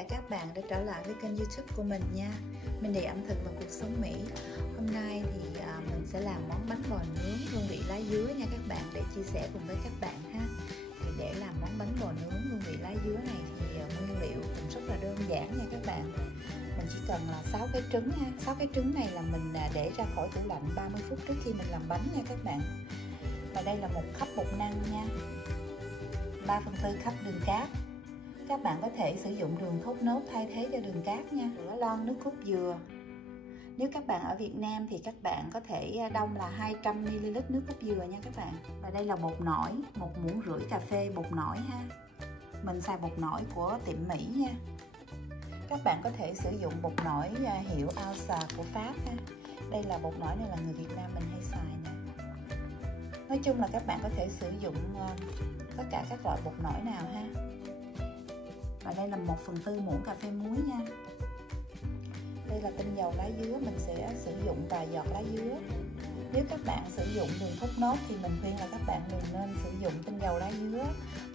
cả các bạn đã trở lại với kênh YouTube của mình nha. Mình đi ẩm thực và cuộc sống Mỹ. Hôm nay thì mình sẽ làm món bánh bò nướng hương vị lá dứa nha các bạn, để chia sẻ cùng với các bạn ha. Thì để làm món bánh bò nướng hương vị lá dứa này thì nguyên liệu cũng rất là đơn giản nha các bạn. Mình chỉ cần là 6 cái trứng ha. 6 cái trứng này là mình để ra khỏi tủ lạnh 30 phút trước khi mình làm bánh nha các bạn. Và đây là 1 cup bột năng nha, 3/4 cup đường cát. Các bạn có thể sử dụng đường thốt nốt thay thế cho đường cát nha. Rửa lon nước cốt dừa. Nếu các bạn ở Việt Nam thì các bạn có thể đông là 200ml nước cốt dừa nha các bạn. Và đây là bột nổi, 1,5 muỗng cà phê bột nổi ha. Mình xài bột nổi của tiệm Mỹ nha. Các bạn có thể sử dụng bột nổi hiệu Alsa của Pháp ha. Đây là bột nổi này là người Việt Nam mình hay xài nè. Nói chung là các bạn có thể sử dụng tất cả các loại bột nổi nào ha. Và đây là 1/4 muỗng cà phê muối nha. Đây là tinh dầu lá dứa, mình sẽ sử dụng vài giọt lá dứa. Nếu các bạn sử dụng đường thốt nốt thì mình khuyên là các bạn đừng nên sử dụng tinh dầu lá dứa.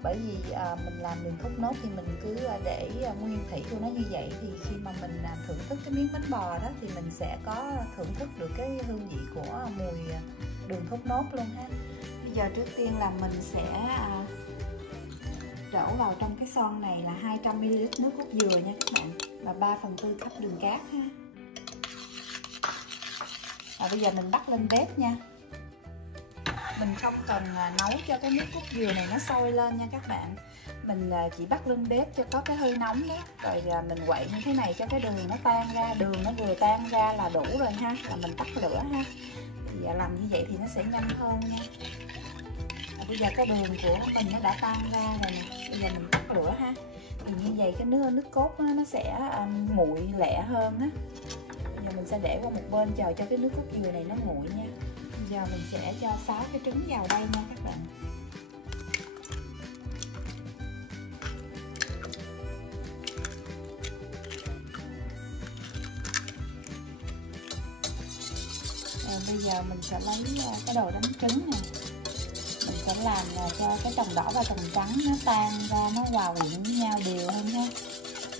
Bởi vì mình làm đường thốt nốt thì mình cứ để nguyên thủy của nó như vậy, thì khi mà mình thưởng thức cái miếng bánh bò đó thì mình sẽ có thưởng thức được cái hương vị của mùi đường thốt nốt luôn ha. Bây giờ trước tiên là mình sẽ đổ vào trong cái son này là 200ml nước cốt dừa nha các bạn, và 3/4 cup đường cát ha. Bây giờ mình bắt lên bếp nha. Mình không cần nấu cho cái nước cốt dừa này nó sôi lên nha các bạn. Mình chỉ bắt lên bếp cho có cái hơi nóng đó. Rồi mình quậy như thế này cho cái đường nó tan ra. Đường nó vừa tan ra là đủ rồi ha. Là mình tắt lửa ha. Thì làm như vậy thì nó sẽ nhanh hơn nha. Bây giờ cái đường của mình nó đã tan ra rồi nè. Bây giờ mình tắt lửa ha. Thì như vậy cái nước cốt nó sẽ nguội lẹ hơn á. Bây giờ mình sẽ để qua một bên chờ cho cái nước cốt dừa này nó nguội nha. Bây giờ mình sẽ cho 6 cái trứng vào đây nha các bạn. Bây giờ mình sẽ lấy cái đồ đánh trứng nè. Mình sẽ làm cho cái tầng đỏ và tầng trắng nó tan ra, nó hòa quyện với nhau đều hơn nha.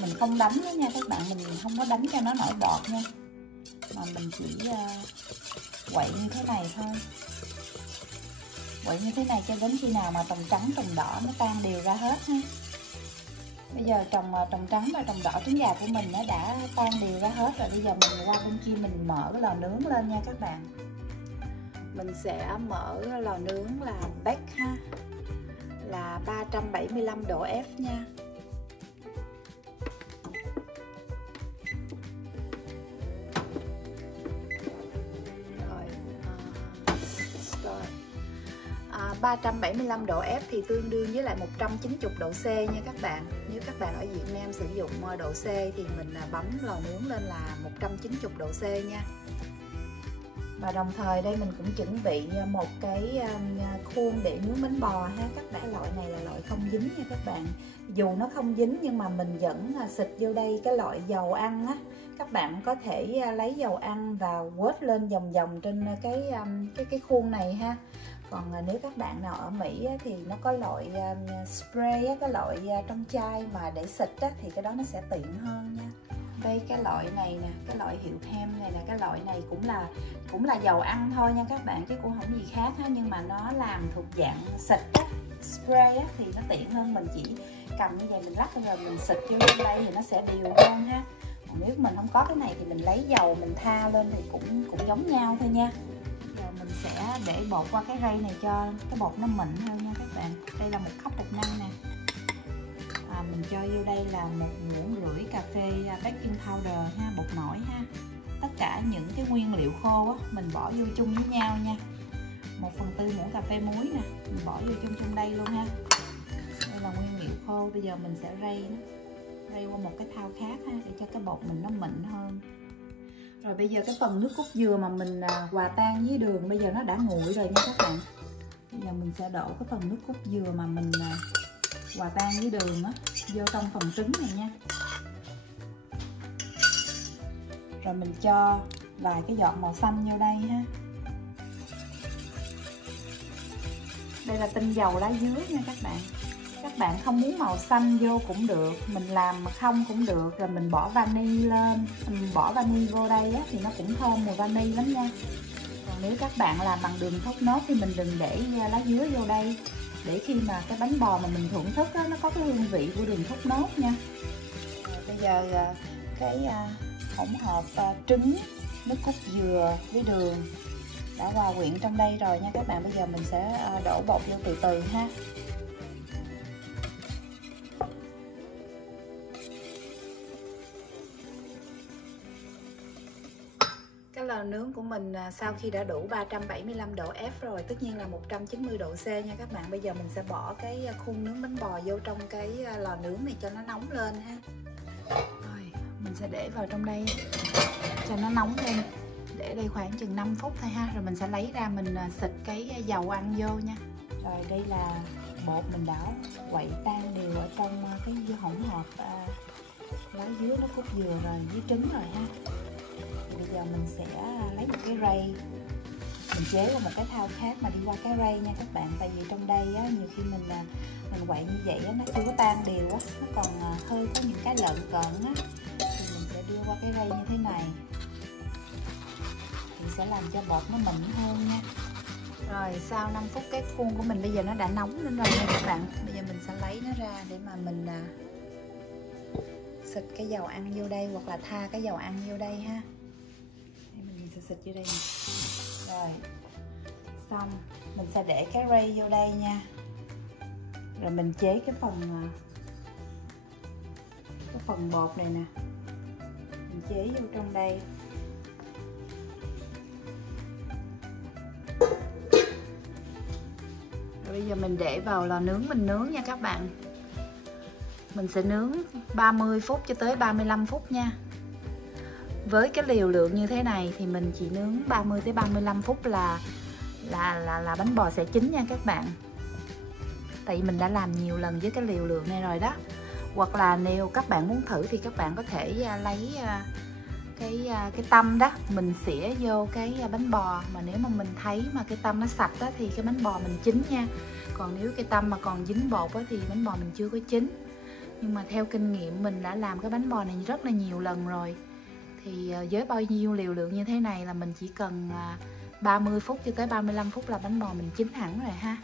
Mình không đánh nó nha các bạn, mình không có đánh cho nó nổi bọt nha, mà mình chỉ quậy như thế này thôi. Quậy như thế này cho đến khi nào mà tầng trắng tầng đỏ nó tan đều ra hết ha. Bây giờ tầng trắng và tầng đỏ trứng gà của mình nó đã tan đều ra hết rồi. Bây giờ mình qua bên kia mình mở cái lò nướng lên nha các bạn. Mình sẽ mở lò nướng là bake ha, là 375 độ F nha. Rồi 375 độ F thì tương đương với lại 190 độ C nha các bạn. Nếu các bạn ở Việt Nam sử dụng độ C thì mình bấm lò nướng lên là 190 độ C nha. Và đồng thời đây mình cũng chuẩn bị một cái khuôn để nướng bánh bò ha các bạn. Loại này là loại không dính nha các bạn. Dù nó không dính nhưng mà mình vẫn xịt vô đây cái loại dầu ăn á. Các bạn có thể lấy dầu ăn và quết lên vòng vòng trên cái khuôn này ha. Còn nếu các bạn nào ở Mỹ thì nó có loại spray á, cái loại trong chai mà để xịt á, thì cái đó nó sẽ tiện hơn nha. Đây cái loại này nè, cái loại hiệu Hem này nè, cái loại này cũng là dầu ăn thôi nha các bạn, chứ cũng không gì khác á, nhưng mà nó làm thuộc dạng xịt á, spray á, thì nó tiện hơn. Mình chỉ cầm như vậy mình lắc rồi mình xịt vô đây thì nó sẽ đều hơn ha. Còn nếu mình không có cái này thì mình lấy dầu mình tha lên thì cũng giống nhau thôi nha. Rồi mình sẽ để bột qua cái rây này cho cái bột nó mịn hơn nha các bạn. Đây là 1 cup bột năng nè. Mình cho vô đây là 1,5 muỗng cà phê baking powder ha, bột nổi ha. Tất cả những cái nguyên liệu khô á mình bỏ vô chung với nhau nha. 1/4 muỗng cà phê muối nè, mình bỏ vô chung trong đây luôn ha. Đây là nguyên liệu khô. Bây giờ mình sẽ rây qua một cái thao khác ha, để cho cái bột mình nó mịn hơn. Rồi bây giờ cái phần nước cốt dừa mà mình hòa tan với đường bây giờ nó đã nguội rồi nha các bạn. Bây giờ mình sẽ đổ cái phần nước cốt dừa mà mình hòa tan với đường á vô trong phần trứng này nha. Rồi mình cho vài cái giọt màu xanh vô đây ha. Đây là tinh dầu lá dứa nha các bạn. Các các bạn không muốn màu xanh vô cũng được, mình làm không cũng được, rồi mình bỏ vani lên, mình bỏ vani vô đây á, thì nó cũng thơm mùi vani lắm nha. Còn nếu các bạn làm bằng đường thốt nốt thì mình đừng để lá dứa vô đây, để khi mà cái bánh bò mà mình thưởng thức á, nó có cái hương vị của đường thốt nốt nha. Bây giờ cái hỗn hợp trứng, nước cốt dừa với đường đã hòa quyện trong đây rồi nha các bạn. Bây giờ mình sẽ đổ bột vô từ từ ha. Cái lò nướng của mình sau khi đã đủ 375 độ F rồi, tất nhiên là 190 độ C nha các bạn. Bây giờ mình sẽ bỏ cái khuôn nướng bánh bò vô trong cái lò nướng này cho nó nóng lên ha. Rồi, mình sẽ để vào trong đây cho nó nóng lên. Để đây khoảng chừng 5 phút thôi ha. Rồi mình sẽ lấy ra mình xịt cái dầu ăn vô nha. Rồi đây là bột mình đã quậy tan đều ở trong cái hỗn hợp lá dứa, nước cốt dừa rồi với trứng rồi ha. Bây giờ mình sẽ lấy một cái rây, mình chế qua một cái thao khác mà đi qua cái rây nha các bạn. Tại vì trong đây á, nhiều khi mình quậy như vậy á, nó chưa có tan đều á, nó còn hơi có những cái lợn cợn á, thì mình sẽ đưa qua cái rây như thế này, thì sẽ làm cho bột nó mịn hơn nha. Rồi sau 5 phút cái khuôn của mình bây giờ nó đã nóng lên rồi nha các bạn. Bây giờ mình sẽ lấy nó ra để mà mình xịt cái dầu ăn vô đây, hoặc là tha cái dầu ăn vô đây ha. Mình sẽ xịt vô đây nè. Rồi xong mình sẽ để cái rây vô đây nha. Rồi mình chế cái phần bột này nè, mình chế vô trong đây. Rồi bây giờ mình để vào lò nướng mình nướng nha các bạn. Mình sẽ nướng 30 phút cho tới 35 phút nha. Với cái liều lượng như thế này thì mình chỉ nướng 30 tới 35 phút là bánh bò sẽ chín nha các bạn. Tại vì mình đã làm nhiều lần với cái liều lượng này rồi đó. Hoặc là nếu các bạn muốn thử thì các bạn có thể lấy cái tăm đó, mình xỉa vô cái bánh bò, mà nếu mà mình thấy mà cái tăm nó sạch đó thì cái bánh bò mình chín nha. Còn nếu cái tăm mà còn dính bột đó, thì bánh bò mình chưa có chín. Nhưng mà theo kinh nghiệm mình đã làm cái bánh bò này rất là nhiều lần rồi, thì với bao nhiêu liều lượng như thế này là mình chỉ cần 30 phút cho tới 35 phút là bánh bò mình chín hẳn rồi ha.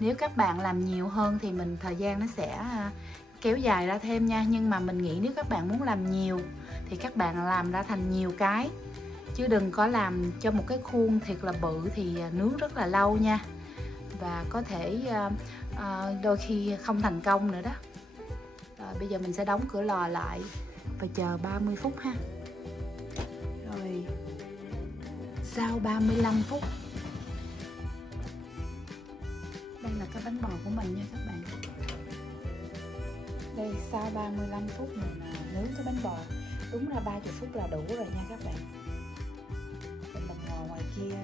Nếu các bạn làm nhiều hơn thì thời gian nó sẽ kéo dài ra thêm nha. Nhưng mà mình nghĩ nếu các bạn muốn làm nhiều thì các bạn làm ra thành nhiều cái, chứ đừng có làm cho một cái khuôn thiệt là bự thì nướng rất là lâu nha. Và có thể đôi khi không thành công nữa đó. Rồi bây giờ mình sẽ đóng cửa lò lại và chờ 30 phút ha. Rồi sau 35 phút, đây là cái bánh bò của mình nha các bạn. Đây sau 35 phút mình nướng cái bánh bò, đúng ra 30 phút là đủ rồi nha các bạn. Mình ngồi ngoài kia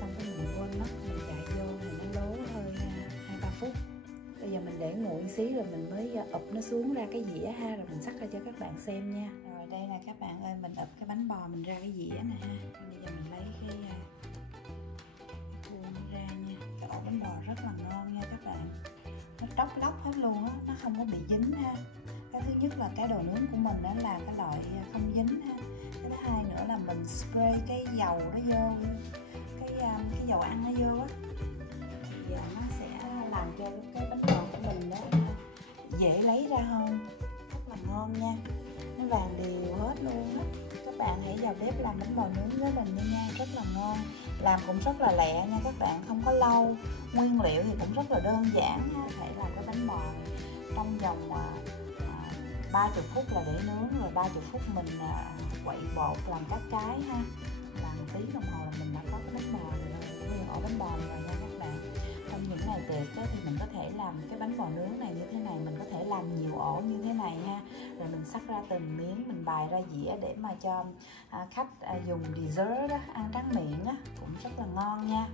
xong cái mình quên mất, mình chạy vô thì nó lố hơi 2-3 phút. Bây giờ mình để nguội xí rồi mình mới ụp nó xuống ra cái dĩa ha, rồi mình xắt ra cho các bạn xem nha. Rồi đây là các bạn ơi, mình ụp cái bánh bò mình ra cái dĩa nè ha. Bây giờ mình lấy cái khuôn ra nha. Cái ổ bánh bò rất là ngon nha các bạn, nó tróc lóc hết luôn á, nó không có bị dính ha. Cái thứ nhất là cái đồ nướng của mình đó là cái loại không dính ha. Cái thứ hai nữa là mình spray cái dầu nó vô, cái dầu ăn nó vô á, thì nó sẽ làm cho cái bánh bò của mình đó dễ lấy ra hơn, rất là ngon nha. Nó vàng đều hết luôn á. Các bạn hãy vào bếp làm bánh bò nướng với mình đi nha, rất là ngon. Làm cũng rất là lẹ nha các bạn, không có lâu. Nguyên liệu thì cũng rất là đơn giản nha. Thể làm cái bánh bò trong vòng 30 phút là để nướng, rồi 30 phút mình quậy bột làm các cái ha. Làm một tí đồng hồ là mình đã có cái bánh bò rồi, nguyên ổ bánh bò rồi nha các bạn. Trong những ngày tiệc thì mình có thể làm cái bánh bò nướng này như thế này, mình có thể làm nhiều ổ như thế này ha. Rồi mình xắt ra từng miếng, mình bày ra dĩa để mà cho khách dùng dessert đó, ăn tráng miệng á, cũng rất là ngon nha.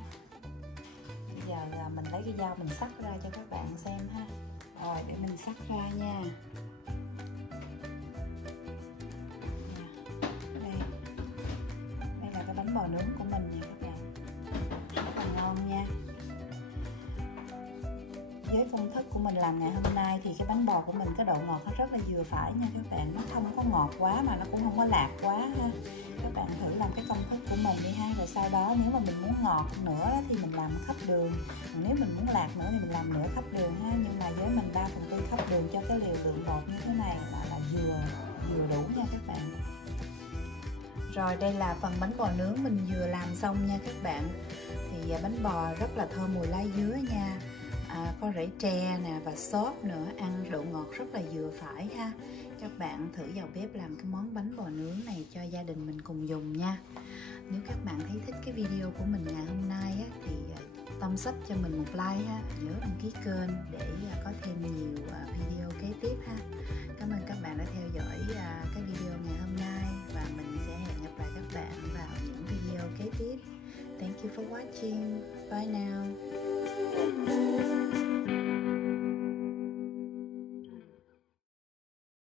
Bây giờ là mình lấy cái dao mình xắt ra cho các bạn xem ha. Rồi để mình xắt ra nha. Đây là cái bánh bò nướng của mình nè các bạn, rất là ngon nha. với công thức của mình làm ngày hôm nay thì cái bánh bò của mình cái độ ngọt nó rất là vừa phải nha các bạn, nó không có ngọt quá mà nó cũng không có lạc quá ha. Các bạn thử làm cái công thức của mình đi ha, rồi sau đó nếu mà mình muốn ngọt nữa thì mình làm khắp đường, nếu mình muốn lạc nữa thì mình làm nửa khắp đường ha. Nhưng mà với mình 3/4 khắp đường cho cái liều lượng bột như thế này là vừa đủ nha các bạn. Rồi đây là phần bánh bò nướng mình vừa làm xong nha các bạn. Thì bánh bò rất là thơm mùi lá dứa nha, có rễ tre nè và xốp nữa, ăn độ ngọt rất là vừa phải ha. Các bạn thử vào bếp làm cái món bánh bò nướng này cho gia đình mình cùng dùng nha. Nếu các bạn thấy thích cái video của mình ngày hôm nay á, thì tâm sách cho mình một like ha, nhớ đăng ký kênh để có thêm nhiều video kế tiếp ha. Cảm ơn các bạn đã theo dõi cái video ngày hôm nay, và mình sẽ hẹn gặp lại các bạn vào những video kế tiếp. Thank you for watching. Bye now.